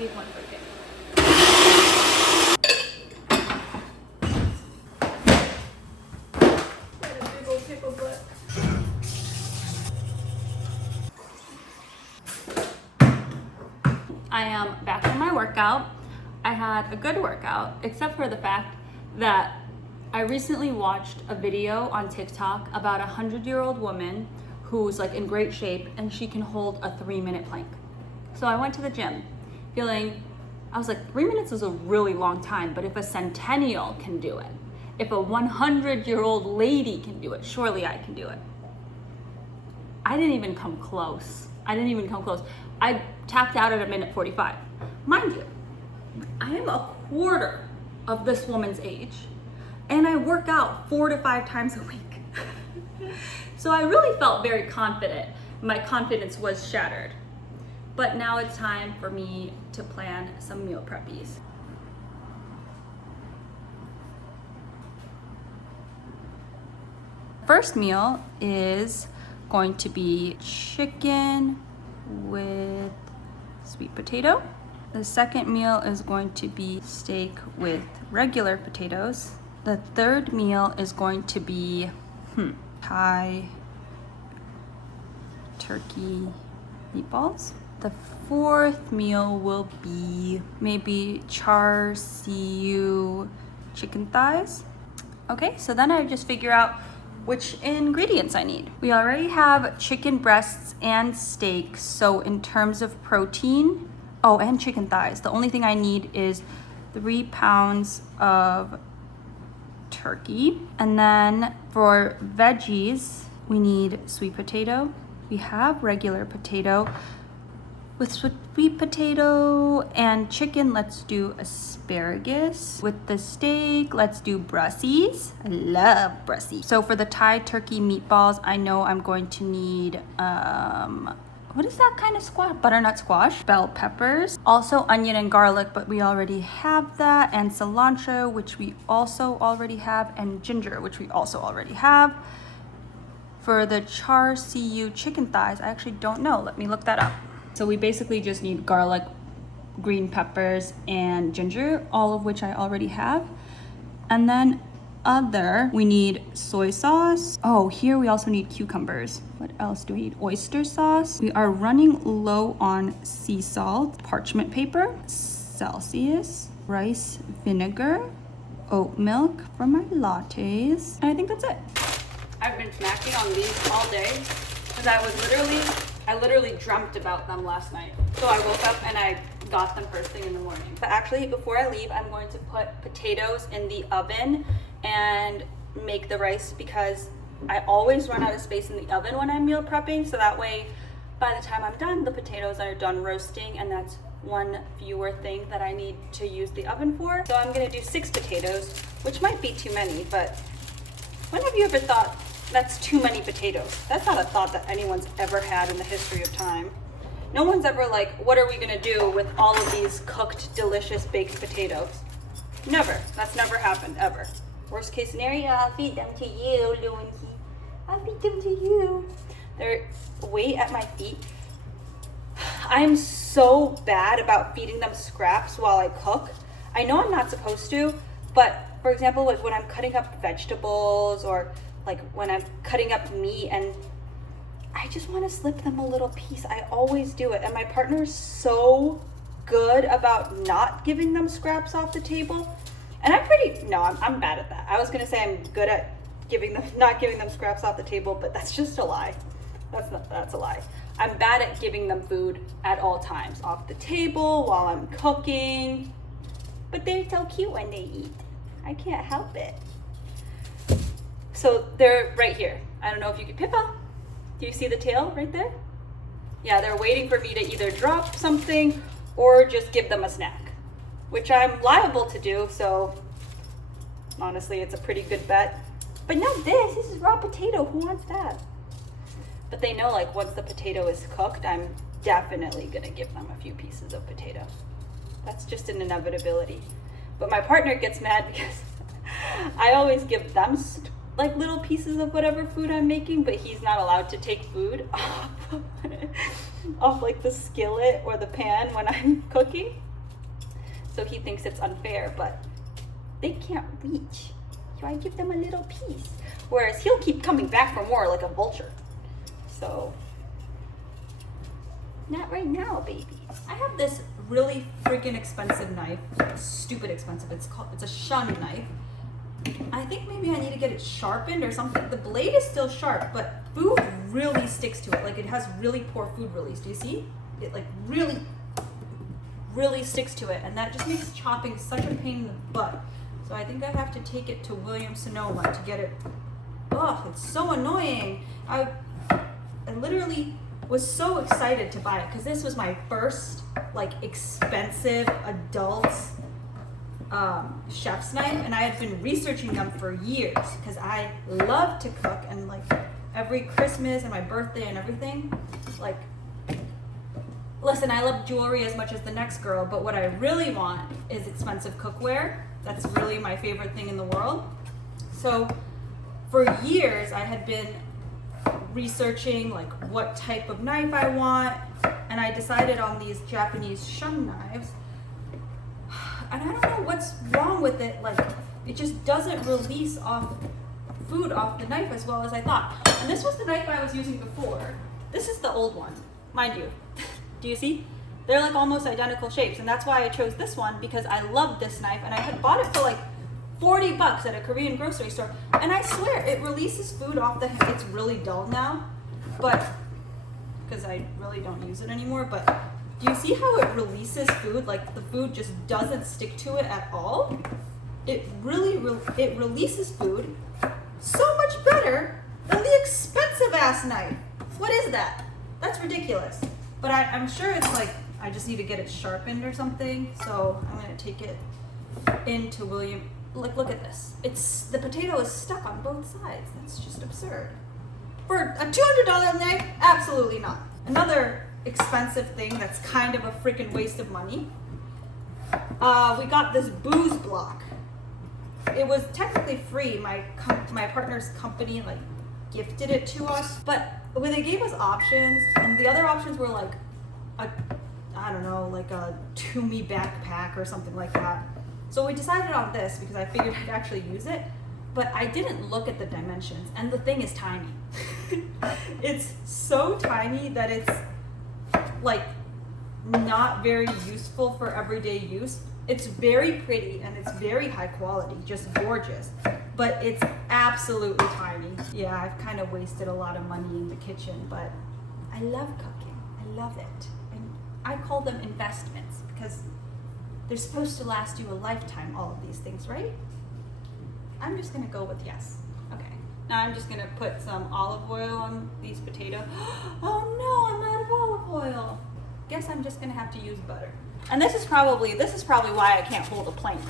Leave one for Kate. Got a big old pickle butt. I am back from my workout. I had a good workout, except for the fact that I recently watched a video on TikTok about a 100-year-old woman who's like in great shape and she can hold a 3-minute plank. So I went to the gym feeling, I was like, 3 minutes is a really long time, but if a centennial can do it, if a 100-year-old lady can do it, surely I can do it. I didn't even come close. I tapped out at a minute 45. Mind you, I am a quarter of this woman's age and I work out 4 to 5 times a week. So I really felt very confident. My confidence was shattered. But now it's time for me to plan some meal preppies. First meal is going to be chicken with sweet potato. The second meal is going to be steak with regular potatoes. The third meal is going to be Thai turkey meatballs. The fourth meal will be maybe char siu chicken thighs. Okay, so then I just figure out which ingredients I need. We already have chicken breasts and steak, so in terms of protein, and chicken thighs. The only thing I need is 3 pounds of turkey. And then for veggies, we need sweet potato. We have regular potato. With sweet potato and chicken, let's do asparagus. With the steak, let's do brussies. I love brussies. So for the Thai turkey meatballs, I know I'm going to need, what is that kind of squash? Butternut squash, bell peppers, also onion and garlic, but we already have that, and cilantro, which we also already have, and ginger, which we also already have. For the char siu chicken thighs, I actually don't know. Let me look that up. So we basically just need garlic, green peppers, and ginger, all of which I already have. And then we need soy sauce. Oh, here we also need cucumbers. What else do we need? Oyster sauce. We are running low on sea salt, parchment paper, Celsius, rice vinegar, oat milk for my lattes. And I think that's it. I've been snacking on these all day because I literally dreamt about them last night. So I woke up and I got them first thing in the morning. But actually, before I leave, I'm going to put potatoes in the oven and make the rice because I always run out of space in the oven when I'm meal prepping. So that way, by the time I'm done, the potatoes are done roasting, and that's one fewer thing that I need to use the oven for. So I'm gonna do 6 potatoes, which might be too many, but when have you ever thought that's too many potatoes? That's not a thought that anyone's ever had in the history of time. No one's ever like, what are we gonna do with all of these cooked, delicious baked potatoes? Never. That's never happened, ever. Worst case scenario, I'll feed them to you, Luancy. I'll feed them to you. They're way at my feet. I'm so bad about feeding them scraps while I cook. I know I'm not supposed to, but for example, like when I'm cutting up vegetables or like when I'm cutting up meat and I just want to slip them a little piece. I always do it. And my partner's so good about not giving them scraps off the table. And I'm bad at that. I was going to say I'm good at not giving them scraps off the table, but that's just a lie. That's a lie. I'm bad at giving them food at all times, off the table, while I'm cooking. But they're so cute when they eat. I can't help it. So they're right here. I don't know if you can, Pippa, do you see the tail right there? Yeah, they're waiting for me to either drop something or just give them a snack, which I'm liable to do, so honestly, it's a pretty good bet. But not this is raw potato, who wants that? But they know like once the potato is cooked, I'm definitely gonna give them a few pieces of potato. That's just an inevitability. But my partner gets mad because I always give them like little pieces of whatever food I'm making, but he's not allowed to take food off like the skillet or the pan when I'm cooking. so he thinks it's unfair, but they can't reach. So I give them a little piece. Whereas he'll keep coming back for more like a vulture. So, not right now, baby. I have this really freaking expensive knife. Stupid expensive. It's a shun knife. I think maybe I need to get it sharpened or something. The blade is still sharp, but food really sticks to it. Like, it has really poor food release. Do you see? It like really sticks to it, and that just makes chopping such a pain in the butt. So I think I have to take it to Williams-Sonoma to get it. Ugh, it's so annoying. I literally was so excited to buy it because this was my first like expensive adult chef's knife, and I had been researching them for years because I love to cook, and like every Christmas and my birthday and everything, like, listen, I love jewelry as much as the next girl, but what I really want is expensive cookware. That's really my favorite thing in the world. So for years I had been researching like what type of knife I want, and I decided on these Japanese shun knives. And I don't know what's wrong with it, like it just doesn't release food off the knife as well as I thought. And this was the knife I was using before. This is the old one, mind you. Do you see? They're like almost identical shapes, and that's why I chose this one, because I love this knife, and I had bought it for like $40 at a Korean grocery store, and I swear it releases food off the. It's really dull now, but because I really don't use it anymore. But do you see how it releases food? Like the food just doesn't stick to it at all. It really it releases food so much better than the expensive ass knife. What is that? That's ridiculous. But I'm sure it's like I just need to get it sharpened or something. So I'm gonna take it into William. Like, look at this. The potato is stuck on both sides. That's just absurd. For a $200 knife, absolutely not. Another expensive thing that's kind of a freaking waste of money. We got this booze block. It was technically free. My partner's company like gifted it to us, but when they gave us options, and the other options were like I don't know, like a Tumi backpack or something like that. So we decided on this because I figured I'd actually use it, but I didn't look at the dimensions, and the thing is tiny. It's so tiny that it's like not very useful for everyday use. It's very pretty and it's very high quality, just gorgeous, but it's absolutely tiny. Yeah, I've kind of wasted a lot of money in the kitchen, but I love cooking. I love it. And I call them investments because they're supposed to last you a lifetime, all of these things, right? I'm just gonna go with yes. Okay, now I'm just gonna put some olive oil on these potatoes. Oh no, I'm out of olive oil. Guess I'm just gonna have to use butter. And this is probably why I can't hold a plank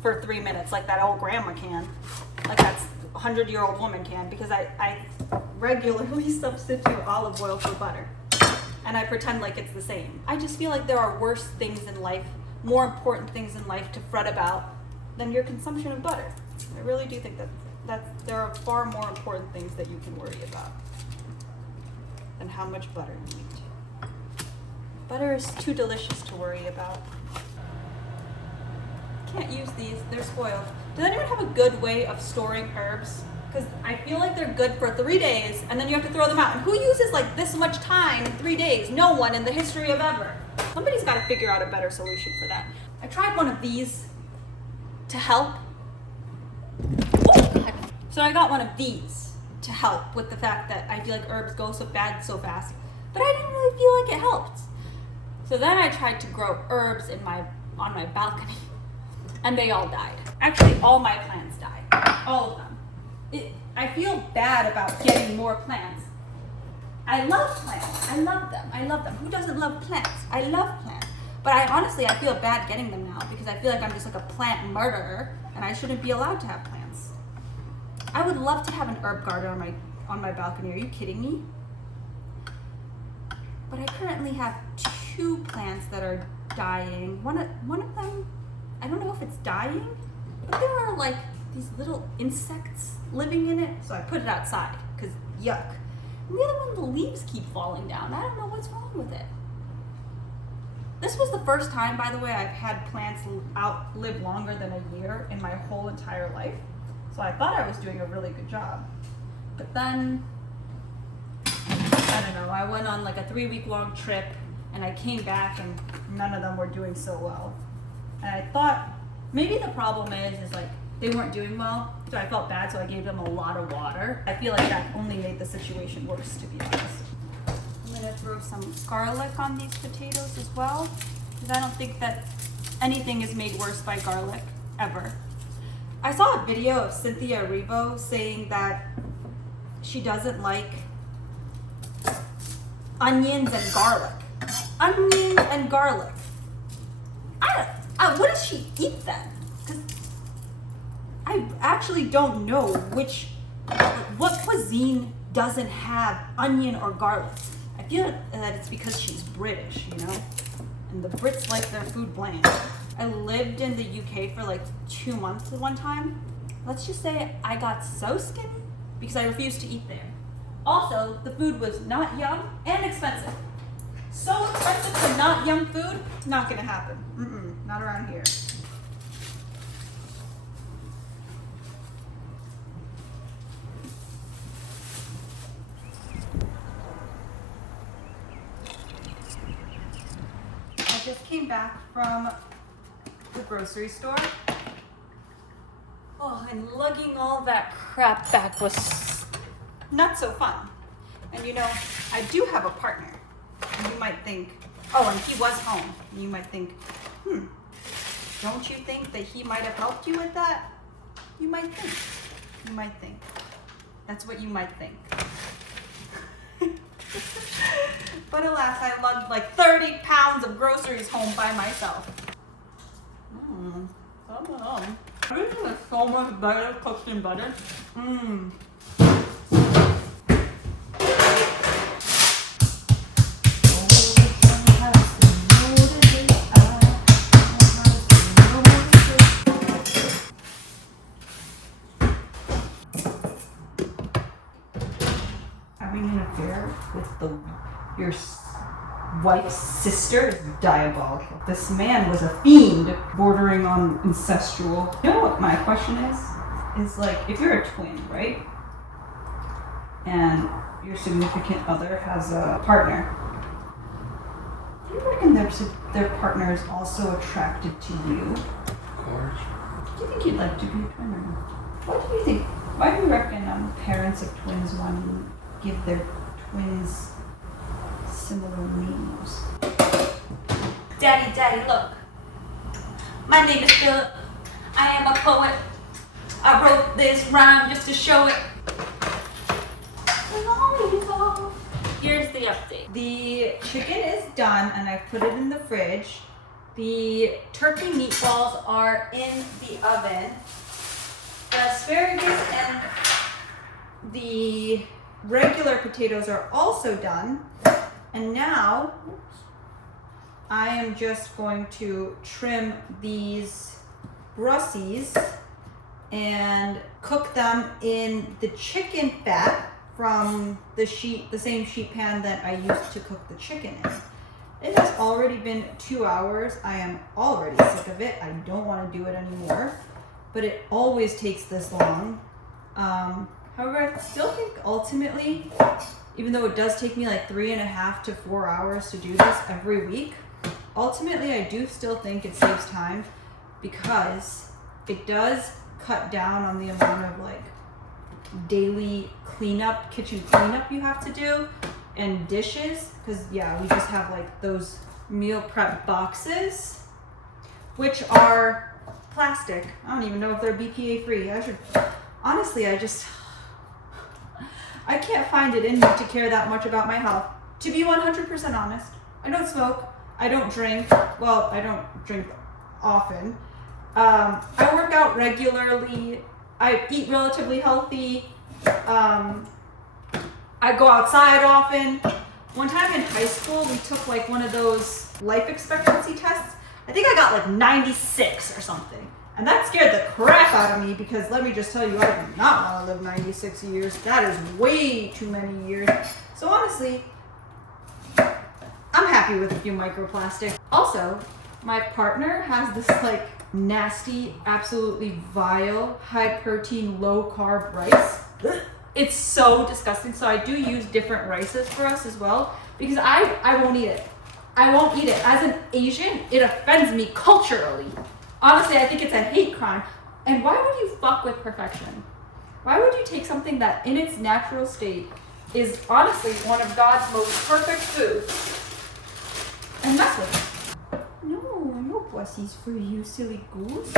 for 3 minutes like that old grandma can, like that 100-year-old woman can, because I regularly substitute olive oil for butter, and I pretend like it's the same. I just feel like there are worse things in life, more important things in life to fret about than your consumption of butter. I really do think that there are far more important things that you can worry about than how much butter you eat. Butter is too delicious to worry about. Can't use these, they're spoiled. Does anyone have a good way of storing herbs? Because I feel like they're good for 3 days and then you have to throw them out. And who uses like this much time in 3 days? No one in the history of ever. Somebody's got to figure out a better solution for that. I tried one of these to help. So I got one of these to help with the fact that I feel like herbs go so bad so fast. But I didn't really feel like it helped. So then I tried to grow herbs on my balcony, and they all died. Actually, all my plants died, all of them. I feel bad about getting more plants. I love plants. I love them. Who doesn't love plants? I love plants. But I feel bad getting them now because I feel like I'm just like a plant murderer, and I shouldn't be allowed to have plants. I would love to have an herb garden on my balcony. Are you kidding me? But I currently have 2 plants that are dying. One of them, I don't know if it's dying, but there are like these little insects living in it. So I put it outside because yuck. And the other one, the leaves keep falling down. I don't know what's wrong with it. This was the first time, by the way, I've had plants live longer than a year in my whole entire life. So I thought I was doing a really good job. But then, I don't know, I went on like a 3-week long trip and I came back and none of them were doing so well. And I thought maybe the problem is like they weren't doing well, so I felt bad, so I gave them a lot of water. I feel like that only made the situation worse, to be honest. I'm gonna throw some garlic on these potatoes as well, because I don't think that anything is made worse by garlic, ever. I saw a video of Cynthia Erivo saying that she doesn't like onions and garlic. Onions and garlic. What does she eat then? Because I actually don't know what cuisine doesn't have onion or garlic. I feel that it's because she's British, you know? And the Brits like their food bland. I lived in the UK for like 2 months one time. Let's just say I got so skinny because I refused to eat there. Also, the food was not yum and expensive. So expensive for not yum food, not gonna happen. Not around here. I just came back from the grocery store. Oh, and lugging all that crap back was not so fun. And you know, I do have a partner. And you might think, oh, and he was home. And you might think, don't you think that he might have helped you with that? You might think. You might think. That's what you might think. But alas, I lugged like 30 pounds of groceries home by myself. Everything is so much better cooked in butter. Having an affair with your wife's sister is diabolical. This man was a fiend bordering on incestual. You know what my question is? Is like, if you're a twin, right? And your significant other has a partner. Do you reckon their partner is also attracted to you? Of course. Do you think you'd like to be a twin or not? What do you think? Why do you reckon parents of twins want to give their twins similar names? Daddy, look. My name is Philip. I am a poet. I wrote this rhyme just to show it. Here's the update. The chicken is done and I've put it in the fridge. The turkey meatballs are in the oven. The asparagus and the regular potatoes are also done. And now I am just going to trim these Brussies and cook them in the chicken fat from the same sheet pan that I used to cook the chicken in. It has already been 2 hours. I am already sick of it. I don't want to do it anymore, but it always takes this long. However, I still think ultimately, even though it does take me like 3.5 to 4 hours to do this every week, ultimately I do still think it saves time because it does cut down on the amount of like daily cleanup, kitchen cleanup you have to do and dishes. Because yeah, we just have like those meal prep boxes, which are plastic. I don't even know if they're BPA free. Honestly, I can't find it in me to care that much about my health. To be 100% honest, I don't smoke, I don't drink. Well, I don't drink often. I work out regularly. I eat relatively healthy. I go outside often. One time in high school, we took like one of those life expectancy tests. I think I got like 96 or something. And that scared the crap out of me because let me just tell you, I do not want to live 96 years. That is way too many years. So honestly, I'm happy with a few microplastics. Also, my partner has this like nasty, absolutely vile, high protein, low carb rice. It's so disgusting. So I do use different rices for us as well because I won't eat it. I won't eat it. As an Asian, it offends me culturally. Honestly, I think it's a hate crime. And why would you fuck with perfection? Why would you take something that in its natural state is honestly one of God's most perfect foods and mess with it? No pussies for you, silly goose.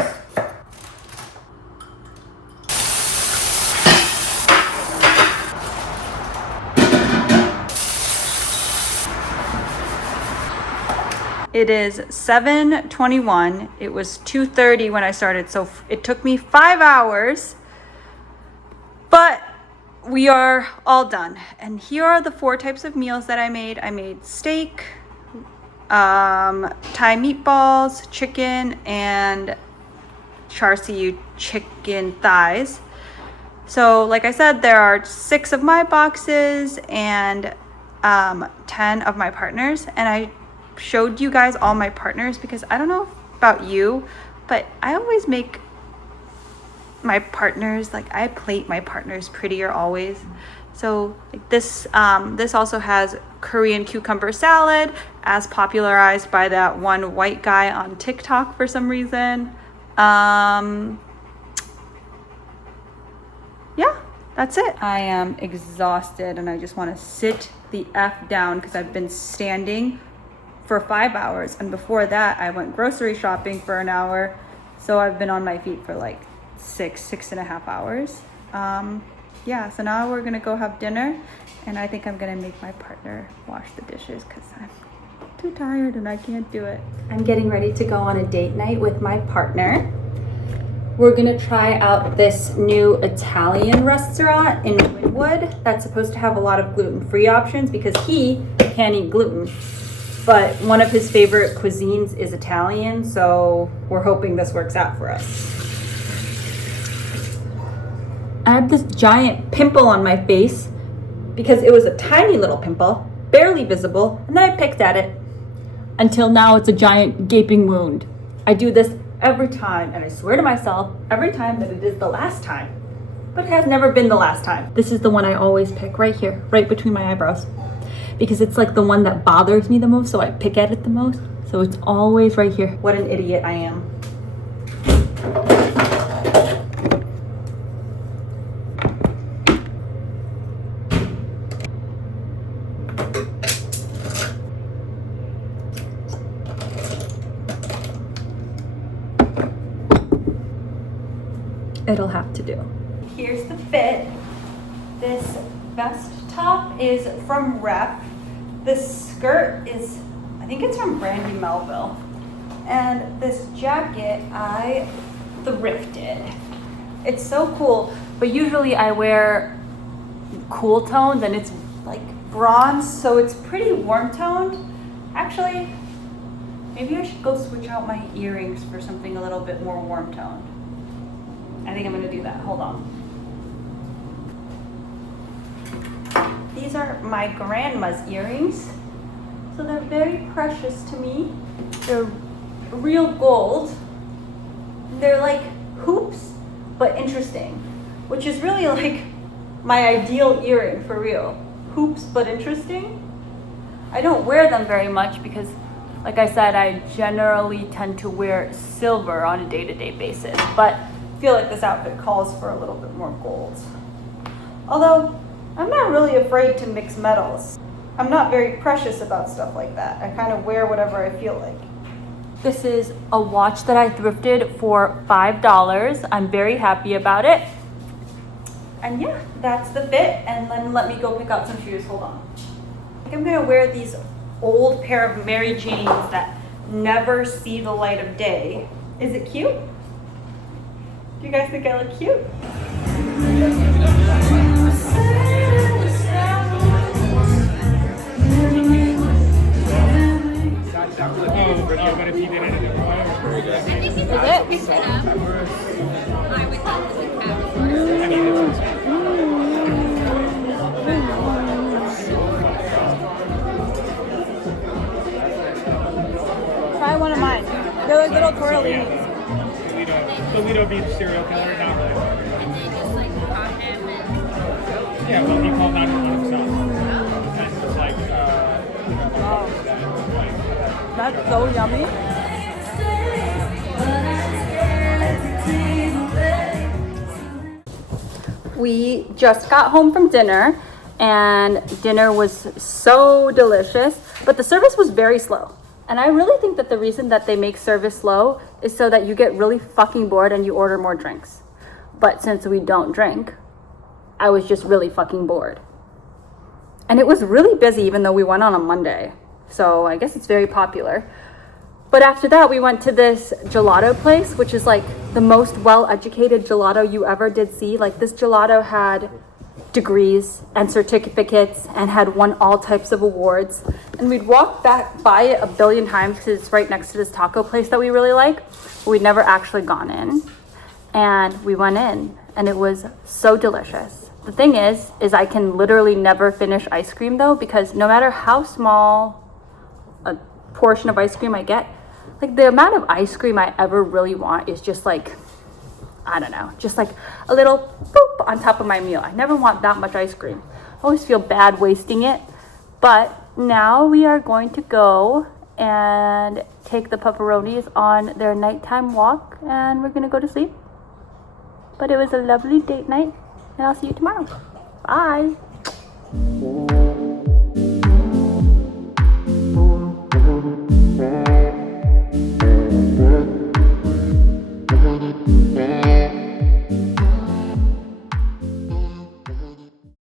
It is 7:21. It was 2:30 when I started, so it took me 5 hours, but we are all done. And here are the 4 types of meals that I made. I made steak, Thai meatballs, chicken, and char siu chicken thighs. So like I said, there are 6 of my boxes and 10 of my partners, and I showed you guys all my partners because I don't know about you, but I always make my partners, like I plate my partners prettier always. So like this also has Korean cucumber salad, as popularized by that one white guy on TikTok for some reason. Yeah, that's it. I am exhausted and I just want to sit the F down because I've been standing for 5 hours, and before that I went grocery shopping for an hour, so I've been on my feet for like 6.5 hours. Yeah, so now we're gonna go have dinner, and I think I'm gonna make my partner wash the dishes because I'm too tired and I can't do it. I'm getting ready to go on a date night with my partner. We're gonna try out this new Italian restaurant in Wynwood that's supposed to have a lot of gluten-free options because he can't eat gluten. But one of his favorite cuisines is Italian, so we're hoping this works out for us. I have this giant pimple on my face because it was a tiny little pimple, barely visible, and then I picked at it. Until now, it's a giant gaping wound. I do this every time, and I swear to myself every time that it is the last time. But it has never been the last time. This is the one I always pick right here, right between my eyebrows. Because it's like the one that bothers me the most, so I pick at it the most. So it's always right here. What an idiot I am. It'll have to do. Here's the fit. This vest top is from Rep. This skirt is, I think it's from Brandy Melville. And this jacket, I thrifted. It's so cool, but usually I wear cool tones and it's like bronze, so it's pretty warm toned. Actually, maybe I should go switch out my earrings for something a little bit more warm toned. I think I'm gonna do that, hold on. These are my grandma's earrings, so they're very precious to me. They're real gold. They're like hoops, but interesting, which is really like my ideal earring for real. Hoops, but interesting. I don't wear them very much because, like I said, I generally tend to wear silver on a day-to-day basis, but I feel like this outfit calls for a little bit more gold. Although, I'm not really afraid to mix metals. I'm not very precious about stuff like that. I kind of wear whatever I feel like. This is a watch that I thrifted for $5. I'm very happy about it. And yeah, that's the fit. And then let me go pick out some shoes. Hold on. I think I'm gonna wear these old pair of Mary Janes that never see the light of day. Is it cute? Do you guys think I look cute? would be the serial killer, not really. And they just like caught him and... Yeah, well, he called 911 himself. And was like, That's so yummy. We just got home from dinner and dinner was so delicious, but the service was very slow. And I really think that the reason that they make service slow is so that you get really fucking bored and you order more drinks. But since we don't drink, I was just really fucking bored. And it was really busy even though we went on a Monday. So I guess it's very popular. But after that, we went to this gelato place, which is like the most well-educated gelato you ever did see. Like this gelato had degrees and certificates and had won all types of awards. And we'd walked back by it a billion times because it's right next to this taco place that we really like. But we'd never actually gone in. And we went in and it was so delicious. The thing is I can literally never finish ice cream though, because no matter how small a portion of ice cream I get, like the amount of ice cream I ever really want is just like, I don't know, just like a little boop on top of my meal. I never want that much ice cream. I always feel bad wasting it. But now we are going to go and take the pepperonis on their nighttime walk and we're gonna go to sleep. But it was a lovely date night and I'll see you tomorrow. Bye.